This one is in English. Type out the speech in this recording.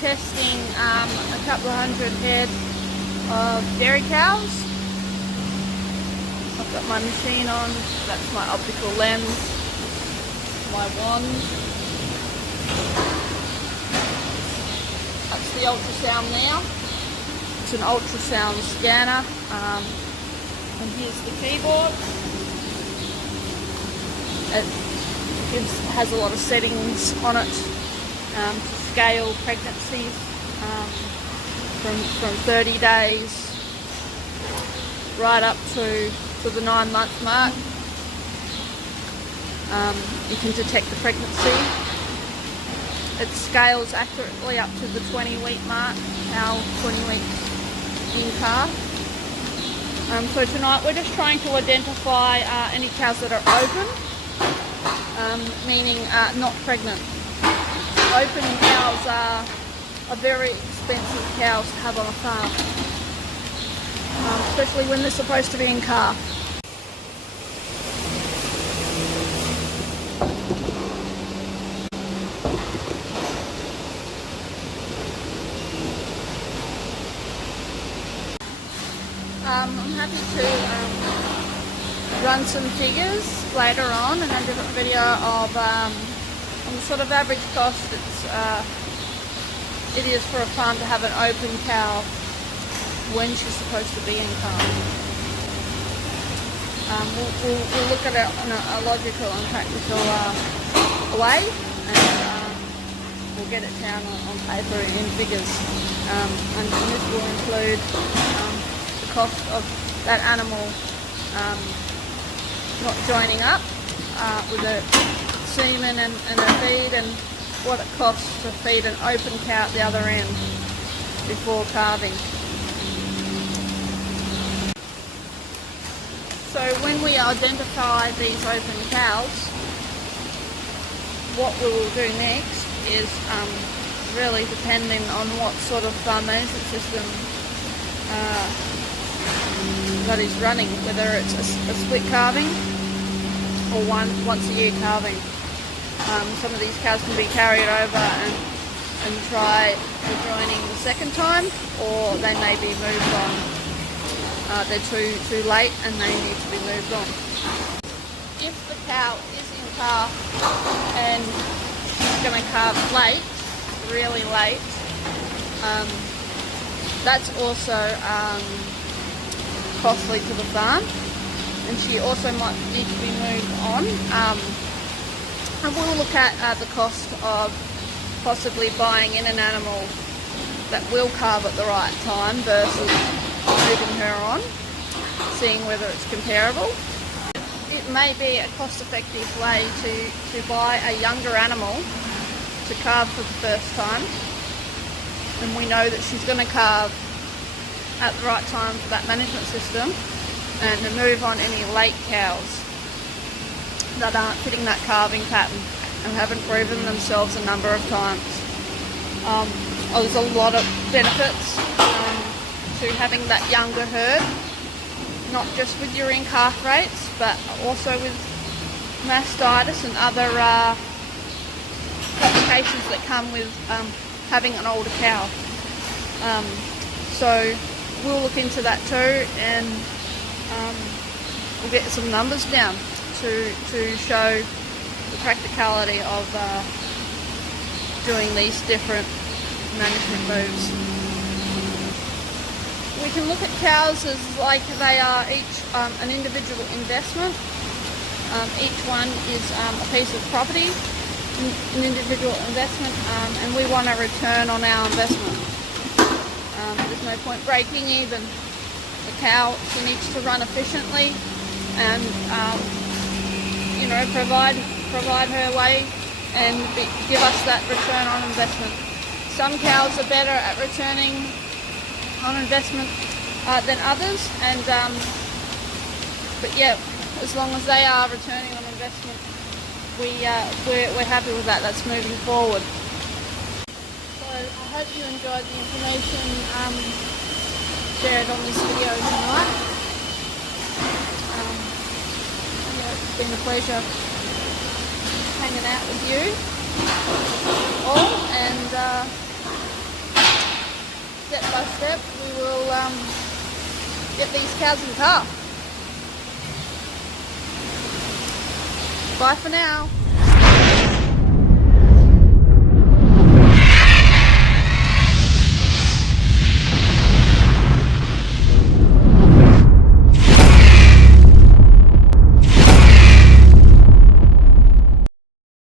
testing a couple of hundred head of dairy cows. I've got my machine on, that's my optical lens, my wand. That's the ultrasound now. It's an ultrasound scanner. And here's the keyboard. It has a lot of settings on it to scale pregnancies from 30 days right up to the 9-month mark. You can detect the pregnancy. It scales accurately up to the 20-week mark, cow 20 weeks in calf. So tonight we're just trying to identify any cows that are open, meaning not pregnant. Open cows are very expensive cows to have on a farm, especially when they're supposed to be in calf. I'm happy to run some figures later on in a different video of on the sort of average cost it is for a farm to have an open cow when she's supposed to be in calf. We'll look at it in a logical and practical way, and we'll get it down on paper in figures, and this will include cost of that animal not joining up with a semen and a feed, and what it costs to feed an open cow at the other end before calving. So when we identify these open cows, what we will do next is really depending on what sort of farm management system that is running, whether it's a split calving or once a year calving. Some of these cows can be carried over and try joining the second time, or they may be moved on. They're too late and they need to be moved on. If the cow is in calf and she's going to calve late, really late, that's also costly to the farm, and she also might need to be moved on. And we'll look at the cost of possibly buying in an animal that will calve at the right time versus moving her on, seeing whether it's comparable. It may be a cost-effective way to buy a younger animal to calve for the first time, and we know that she's going to calve at the right time for that management system, and to move on any late cows that aren't fitting that calving pattern and haven't proven themselves a number of times. There's a lot of benefits to having that younger herd, not just with your in-calf rates, but also with mastitis and other complications that come with having an older cow. So we'll look into that too, and we'll get some numbers down to show the practicality of doing these different management moves. We can look at cows as like they are each an individual investment. Each one is a piece of property, an individual investment, and we want a return on our investment. There's no point breaking even. The cow, she needs to run efficiently and provide her way and give us that return on investment. Some cows are better at returning on investment than others, and but yeah, as long as they are returning on investment, we're happy with that. That's moving forward. So I hope you enjoyed the information shared on this video tonight. It's been a pleasure hanging out with you all, and step by step, we will get these cows in the car. Bye for now.